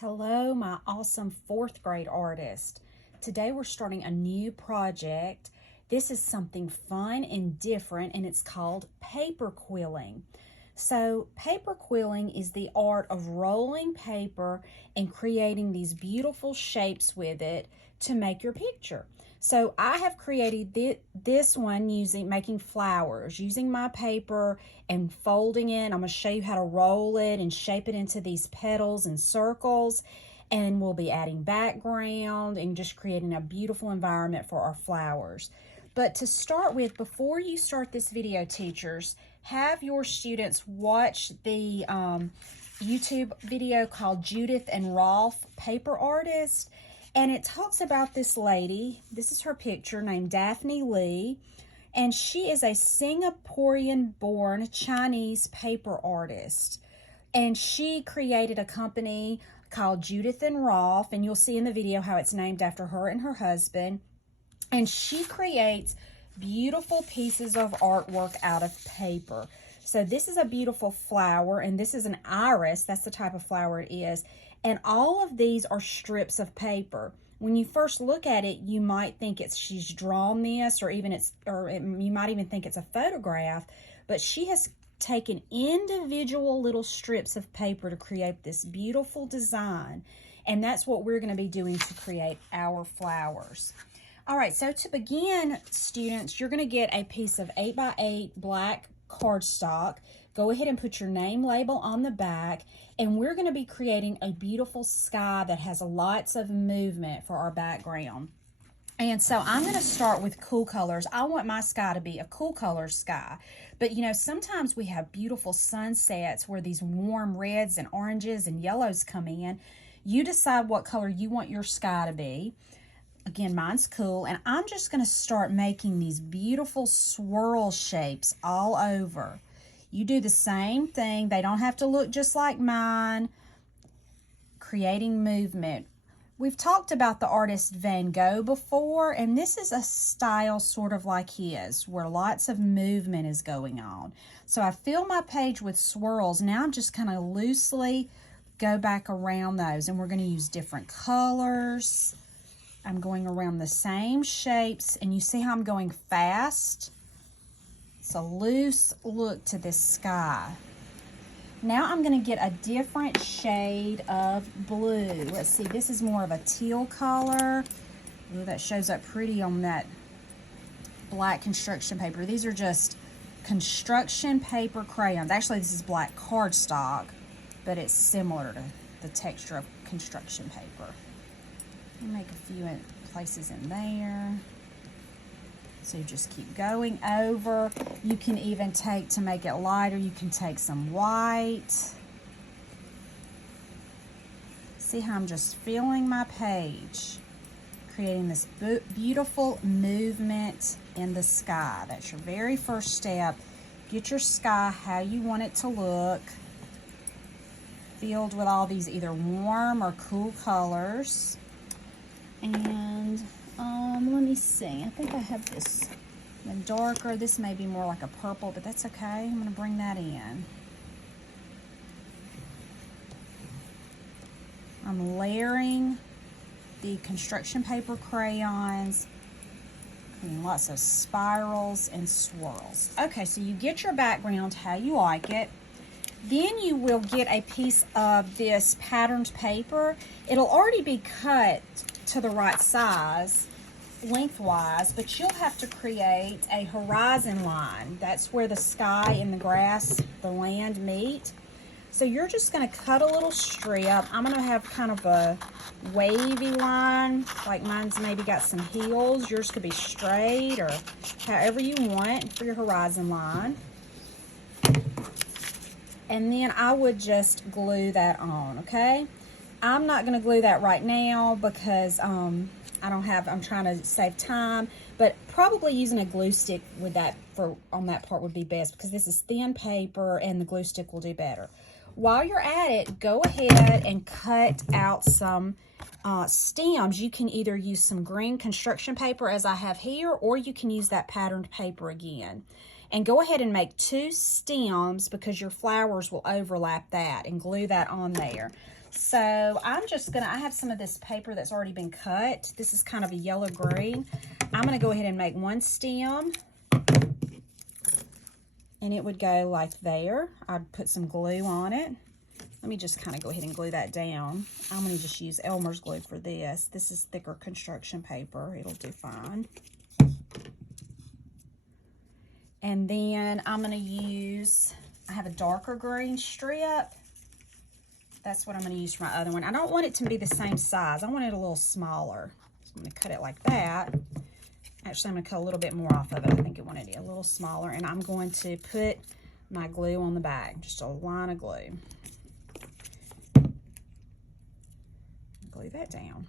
Hello, my awesome fourth grade artist. Today we're starting a new project. This is something fun and different, and it's called paper quilling. So paper quilling is the art of rolling paper and creating these beautiful shapes with it to make your picture. So I have created this one making flowers, using my paper and folding it. I'm going to show you how to roll it and shape it into these petals and circles. And we'll be adding background and just creating a beautiful environment for our flowers. But to start with, before you start this video, teachers, have your students watch the YouTube video called Judith and Rolf Paper Artist. And it talks about this lady, this is her picture, named Daphne Lee, and she is a Singaporean-born Chinese paper artist. And she created a company called Judith and Rolf, and you'll see in the video how it's named after her and her husband. And she creates beautiful pieces of artwork out of paper. So this is a beautiful flower, and this is an iris. That's the type of flower it is. And all of these are strips of paper. When you first look at it, you might think she's drawn this, or you might even think it's a photograph. But she has taken individual little strips of paper to create this beautiful design. And that's what we're going to be doing to create our flowers. All right, so to begin, students, you're going to get a piece of 8x8 black cardstock. Go ahead and put your name label on the back, and we're going to be creating a beautiful sky that has lots of movement for our background. And so I'm going to start with cool colors. I want my sky to be a cool color sky. But you know, sometimes we have beautiful sunsets where these warm reds and oranges and yellows come in. You decide what color you want your sky to be. Again, mine's cool, and I'm just going to start making these beautiful swirl shapes all over. You do the same thing. They don't have to look just like mine. Creating movement. We've talked about the artist Van Gogh before, and this is a style sort of like his, where lots of movement is going on. So I fill my page with swirls. Now I'm just kind of loosely go back around those, and we're going to use different colors. I'm going around the same shapes, and you see how I'm going fast? It's a loose look to this sky. Now I'm going to get a different shade of blue. Let's see, this is more of a teal color. Ooh, that shows up pretty on that black construction paper. These are just construction paper crayons. Actually, this is black cardstock, but it's similar to the texture of construction paper. Make a few places in there. So you just keep going over. You can even take, to make it lighter, you can take some white. See how I'm just filling my page, creating this beautiful movement in the sky. That's your very first step. Get your sky how you want it to look, filled with all these either warm or cool colors. And let me see, I think I have this darker. This may be more like a purple, but that's okay. I'm going to bring that in. I'm layering the construction paper crayons, creating lots of spirals and swirls. Okay, so you get your background how you like it. Then you will get a piece of this patterned paper. It'll already be cut to the right size lengthwise, but you'll have to create a horizon line. That's where the sky and the grass, the land meet. So you're just going to cut a little strip. I'm going to have kind of a wavy line, like mine's maybe got some hills. Yours could be straight or however you want for your horizon line. And then I would just glue that on, okay? I'm not going to glue that right now because I'm trying to save time, but probably using a glue stick with that on that part would be best, because this is thin paper and the glue stick will do better. While you're at it, go ahead and cut out some stems. You can either use some green construction paper as I have here, or you can use that patterned paper again. And go ahead and make 2 stems, because your flowers will overlap that, and glue that on there. So I'm just gonna, I have some of this paper that's already been cut. This is kind of a yellow green. I'm gonna go ahead and make one stem, and it would go like there. I'd put some glue on it. Let me just kind of go ahead and glue that down. I'm gonna just use Elmer's glue for this. This is thicker construction paper. It'll do fine. And then I'm gonna use, I have a darker green strip. That's what I'm going to use for my other one. I don't want it to be the same size. I want it a little smaller. So I'm going to cut it like that. Actually, I'm going to cut a little bit more off of it. I think I want it to be a little smaller. And I'm going to put my glue on the back. Just a line of glue. Glue that down.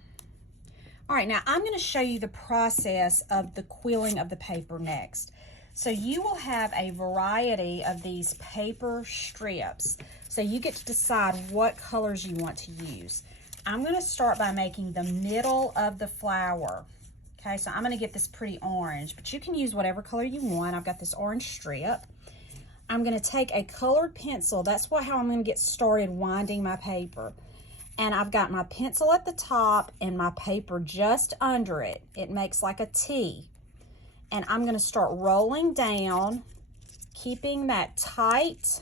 All right, now I'm going to show you the process of the quilling of the paper next. So you will have a variety of these paper strips. So you get to decide what colors you want to use. I'm going to start by making the middle of the flower. Okay, so I'm going to get this pretty orange, but you can use whatever color you want. I've got this orange strip. I'm going to take a colored pencil. That's how I'm going to get started winding my paper. And I've got my pencil at the top and my paper just under it. It makes like a T. And I'm going to start rolling down, keeping that tight.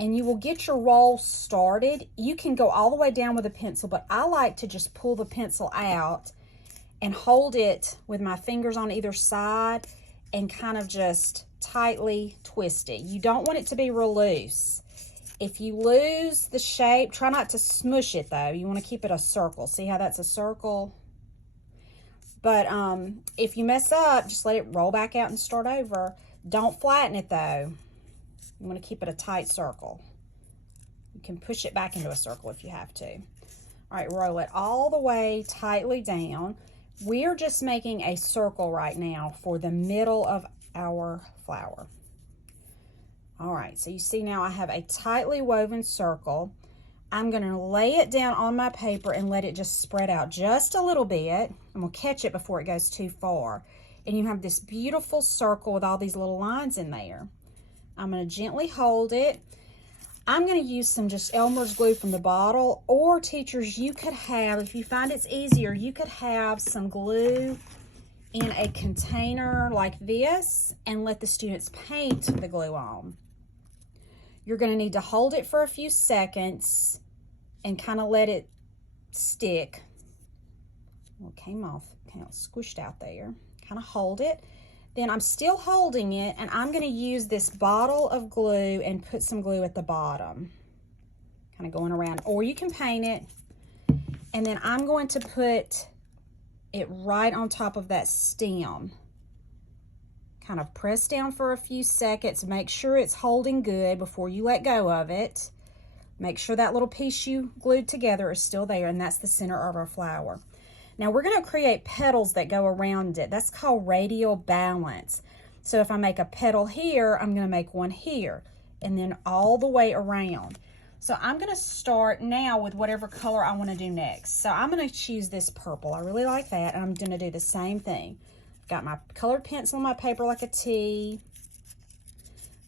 And you will get your roll started. You can go all the way down with a pencil, but I like to just pull the pencil out and hold it with my fingers on either side and kind of just tightly twist it. You don't want it to be real loose. If you lose the shape, try not to smush it though. You want to keep it a circle. See how that's a circle? But if you mess up, just let it roll back out and start over. Don't flatten it though. You want to keep it a tight circle. You can push it back into a circle if you have to. All right, roll it all the way tightly down. We're just making a circle right now for the middle of our flower. All right, so you see now I have a tightly woven circle. I'm going to lay it down on my paper and let it just spread out just a little bit. And we'll catch it before it goes too far. And you have this beautiful circle with all these little lines in there. I'm going to gently hold it. I'm going to use some just Elmer's glue from the bottle, or teachers, you could have, if you find it's easier, you could have some glue in a container like this and let the students paint the glue on. You're going to need to hold it for a few seconds and kind of let it stick. Well, it came off, kind of squished out there. Kind of hold it. Then I'm still holding it, and I'm going to use this bottle of glue and put some glue at the bottom. Kind of going around, or you can paint it. And then I'm going to put it right on top of that stem. Kind of press down for a few seconds. Make sure it's holding good before you let go of it. Make sure that little piece you glued together is still there, and that's the center of our flower. Now we're going to create petals that go around it. That's called radial balance. So if I make a petal here, I'm going to make one here, and then all the way around. So I'm going to start now with whatever color I want to do next. So I'm going to choose this purple. I really like that, and I'm going to do the same thing. Got my colored pencil on my paper like a T.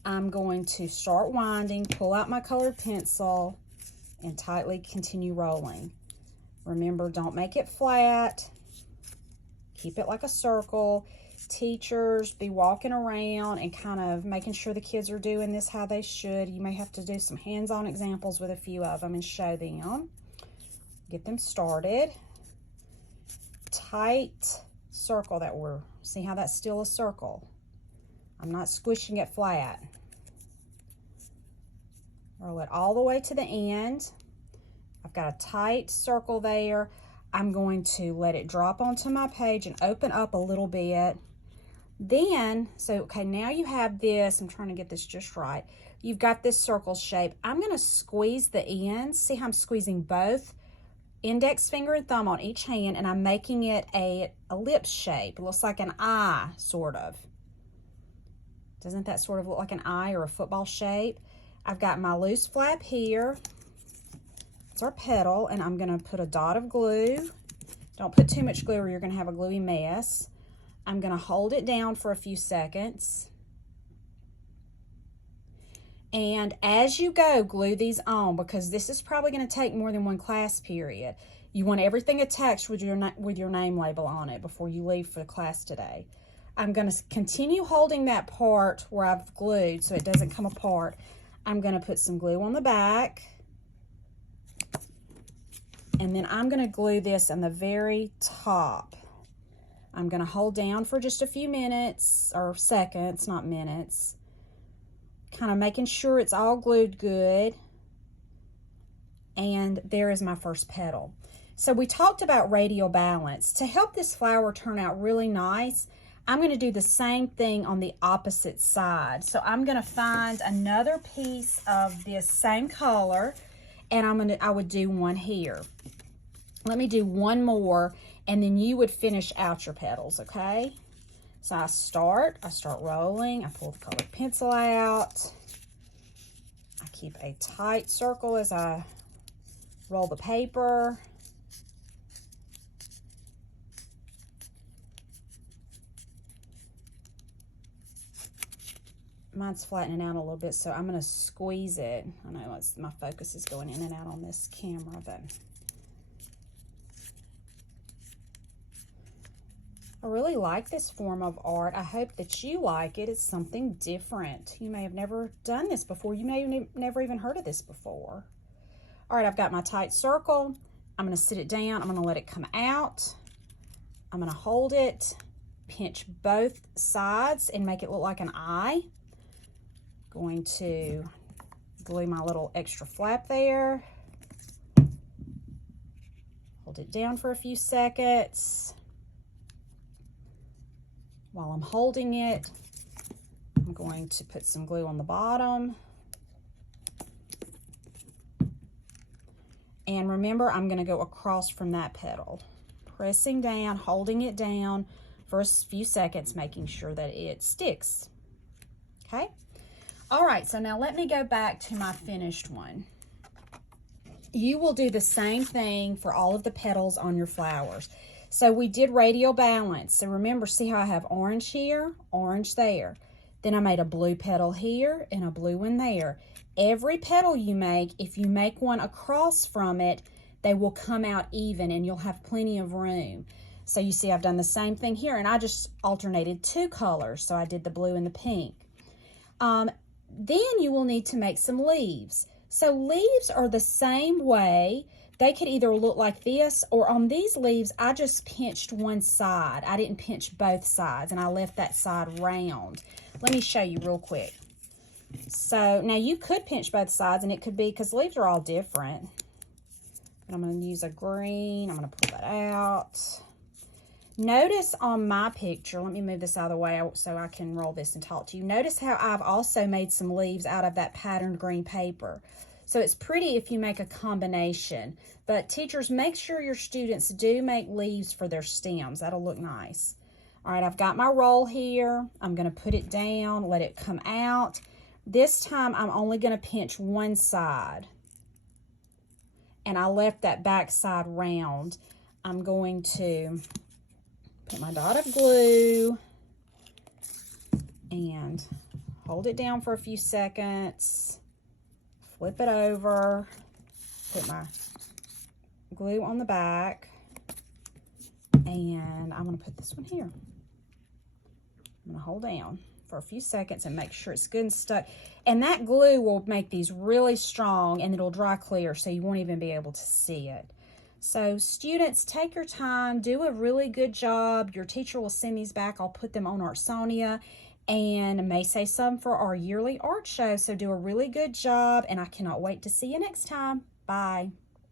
I'm going to start winding, pull out my colored pencil, and tightly continue rolling. Remember, don't make it flat. Keep it like a circle. Teachers, be walking around and kind of making sure the kids are doing this how they should. You may have to do some hands-on examples with a few of them and show them. Get them started. Tight circle that we're, see how that's still a circle? I'm not squishing it flat. Roll it all the way to the end. I've got a tight circle there. I'm going to let it drop onto my page and open up a little bit. Then, so okay, now you have this, I'm trying to get this just right. You've got this circle shape. I'm gonna squeeze the ends. See how I'm squeezing both index finger and thumb on each hand, and I'm making it a ellipse shape. It looks like an eye, sort of. Doesn't that sort of look like an eye or a football shape? I've got my loose flap here. It's our petal, and I'm gonna put a dot of glue. Don't put too much glue or you're gonna have a gluey mess. I'm gonna hold it down for a few seconds. And as you go, glue these on, because this is probably going to take more than one class period. You want everything attached with your name label on it before you leave for the class today. I'm going to continue holding that part where I've glued so it doesn't come apart. I'm going to put some glue on the back. And then I'm going to glue this on the very top. I'm going to hold down for just a few minutes, or seconds, not minutes. Kind of making sure it's all glued good. And there is my first petal. So we talked about radial balance. To help this flower turn out really nice, I'm going to do the same thing on the opposite side. So I'm going to find another piece of this same color, and I would do one here. Let me do one more, and then you would finish out your petals, okay? So I start rolling. I pull the colored pencil out. I keep a tight circle as I roll the paper. Mine's flattening out a little bit, so I'm going to squeeze it. I know my focus is going in and out on this camera, but I really like this form of art. I hope that you like it. It's something different. You may have never done this before. You may have never even heard of this before. All right, I've got my tight circle. I'm going to sit it down. I'm going to let it come out. I'm going to hold it, pinch both sides, and make it look like an eye. Going to glue my little extra flap there. Hold it down for a few seconds. While I'm holding it, I'm going to put some glue on the bottom. And remember, I'm going to go across from that petal, pressing down, holding it down for a few seconds, making sure that it sticks. Okay? All right, so now let me go back to my finished one. You will do the same thing for all of the petals on your flowers. So we did radial balance. So remember, see how I have orange here, orange there. Then I made a blue petal here and a blue one there. Every petal you make, if you make one across from it, they will come out even and you'll have plenty of room. So you see I've done the same thing here, and I just alternated two colors. So I did the blue and the pink. Then you will need to make some leaves. So leaves are the same way. They could either look like this, or on these leaves, I just pinched one side. I didn't pinch both sides, and I left that side round. Let me show you real quick. So now you could pinch both sides, and it could be, because leaves are all different. But I'm going to use a green. I'm going to pull that out. Notice on my picture, let me move this out of the way so I can roll this and talk to you. Notice how I've also made some leaves out of that patterned green paper. So it's pretty if you make a combination. But teachers, make sure your students do make leaves for their stems. That'll look nice. All right, I've got my roll here. I'm going to put it down, let it come out. This time, I'm only going to pinch one side. And I left that back side round. I'm going to put my dot of glue and hold it down for a few seconds. Flip it over, put my glue on the back, and I'm going to put this one here. I'm going to hold down for a few seconds and make sure it's good and stuck. And that glue will make these really strong, and it'll dry clear so you won't even be able to see it. So students, take your time, do a really good job. Your teacher will send these back. I'll put them on Artsonia and may say some for our yearly art show. So do a really good job, and I cannot wait to see you next time. Bye.